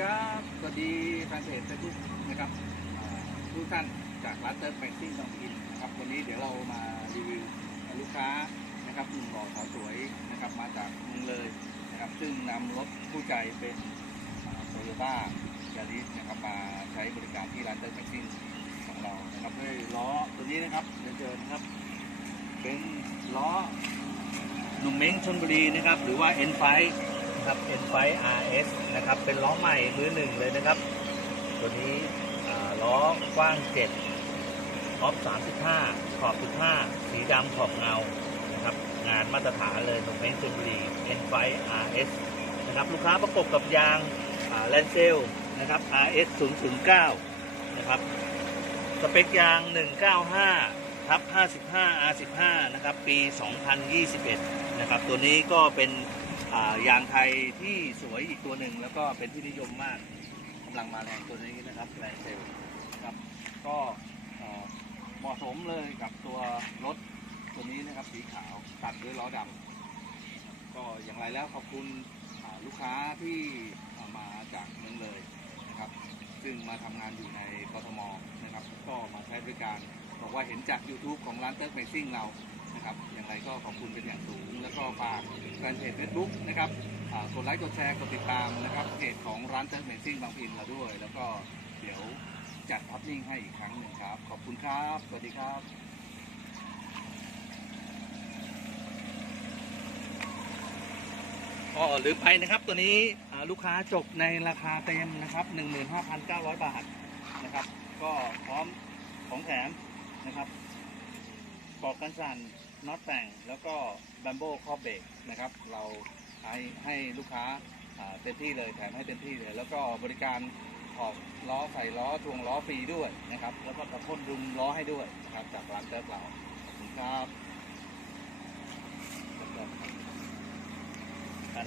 ครับสวัสดีแฟนเพจเฟซบุ๊กนะครับทุกท่านจากร้านเติร์ฟแม็กซิ่งบางอินนะครับวันนี้เดี๋ยวเรามารีวิวลูกค้านะครับหนุ่มหล่อสาวสวยนะครับมาจากเมืองเลยนะครับ ซึ่งนำรถคู่ใจเป็นโตโยต้ายาริสนะครับมาใช้บริการที่ร้านเติร์ฟแม็กซิ่งของเรานะครับด้วยล้อตัวนี้นะครับเดี๋ยวเจอนะครับ เป็นล้อหนุ่มเม้งชนบุรีนะครับ หรือว่า N5 นะครับ N5 RS นะครับ เป็นล้อใหม่มือหนึ่งเลยนะครับ ตัวนี้ล้อกว้าง 7 ออฟ 35 ขอบ 15 สีดำขอบเงา นะครับ งานมาตรฐานเลยหนุ่มเม้งชลบุรี N5 RS นะครับ ลูกค้าประกบกับยางแลนเซลนะครับ RS 009 นะครับ สเปคยาง 195ทับ55 R15 นะครับ ปี 2021 นะครับ ตัวนี้ก็เป็น ยางไทยที่สวยอีกตัวหนึ่งแล้วก็เป็นที่นิยมมากกำลังมาแรงตัวนี้นะครับแรงเซลครับก็เหมาะสมเลยกับตัวรถตัวนี้นะครับสีขาวตัดด้วยล้อดำก็อย่างไรแล้วขอบคุณลูกค้าที่อ่ามาจากเมืองเลยนะครับ ซึ่งมาทำงานอยู่ในกทมนะครับ ก็มาใช้บริการบอกว่าเห็นจาก YouTube ของร้านเติร์กเมซิ่งเรา นะครับอย่างไรก็ขอบคุณเป็นอย่างสูง แล้วก็ฝากแฟนเพจ Facebook นะครับอ่ากดไลค์กดแชร์กดติดตามนะครับเพจของร้านเติร์กเมซิ่งบางพินเราด้วย แล้วก็เดี๋ยวจัดพับลิงให้อีกครั้งหนึ่งครับ ขอบคุณครับ สวัสดีครับก็ลืมไปนะครับตัวนี้ลูกค้าจบในราคาเต็มนะครับ 15,900 บาทนะครับ ก็พร้อมของแถมนะครับ ปอกกันสั่นน็อตแต่งแล้วก็บัมโบ้ครอบเบรกนะครับ เราให้ให้ลูกค้าเต็มที่เลยแถมให้เต็มที่เลย แล้วก็บริการออกล้อใส่ล้อทวงล้อฟรีด้วยนะครับ แล้วก็กระพ่นรุมล้อให้ด้วยนะครับจากร้านเติร์ฟเราขอบคุณครับกัน